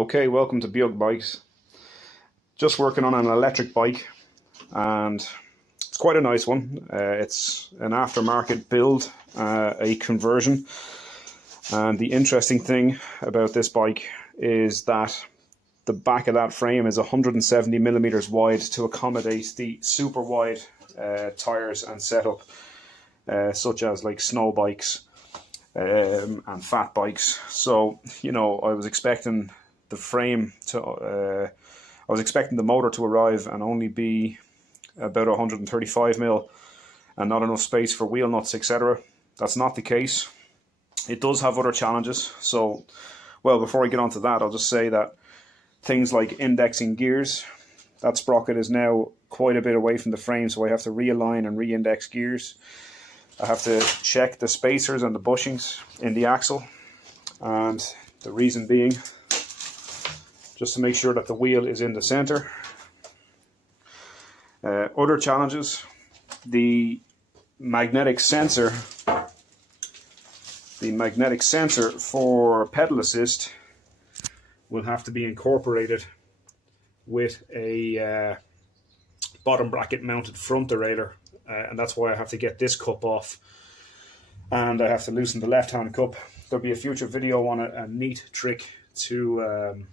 Okay, welcome to Bjug Bikes. Just working on an electric bike, and it's quite a nice one. It's an aftermarket build, a conversion. And the interesting thing about this bike is that the back of that frame is 170 millimeters wide to accommodate the super wide tires and setup, such as like snow bikes and fat bikes. So, I was expecting the frame to I was expecting the motor to arrive and only be about 135 mil and not enough space for wheel nuts, etc. That's not the case. It does have other challenges. So, well, before I get on to that, I'll just say that things like indexing gears, that sprocket is now quite a bit away from the frame, so I have to realign and re-index gears. I have to check the spacers and the bushings in the axle, and the reason being just to make sure that the wheel is in the center. Other challenges, the magnetic sensor for pedal assist will have to be incorporated with a bottom bracket mounted front derailleur, and that's why I have to get this cup off, and I have to loosen the left hand cup. There'll be a future video on a neat trick to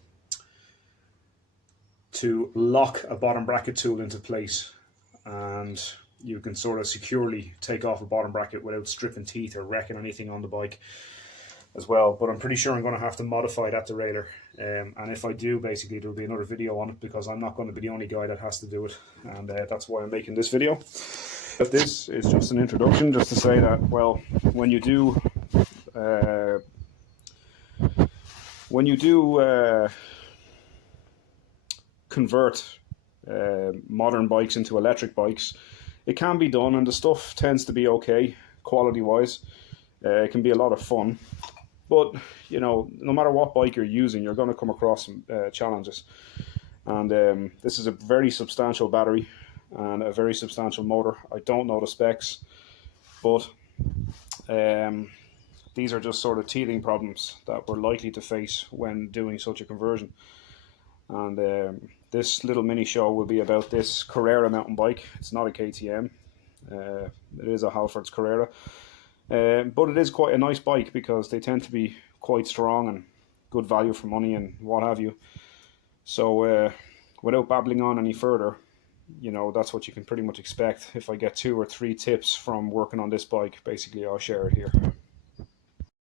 lock a bottom bracket tool into place, and you can sort of securely take off a bottom bracket without stripping teeth or wrecking anything on the bike as well. But I'm pretty sure I'm going to have to modify that derailleur, and if I do, basically there'll be another video on it, because I'm not going to be the only guy that has to do it, and that's why I'm making this video. But this is just an introduction, just to say that, well, when you do convert modern bikes into electric bikes, it can be done, and the stuff tends to be okay quality wise. It can be a lot of fun, but no matter what bike you're using, you're going to come across some challenges. And this is a very substantial battery and a very substantial motor. I don't know the specs, but these are just sort of teething problems that we're likely to face when doing such a conversion. And this little mini show will be about this Carrera mountain bike. It's not a KTM. It is a Halfords Carrera. But it is quite a nice bike, because they tend to be quite strong and good value for money and what have you. So without babbling on any further, that's what you can pretty much expect. If I get 2 or 3 tips from working on this bike, basically I'll share it here.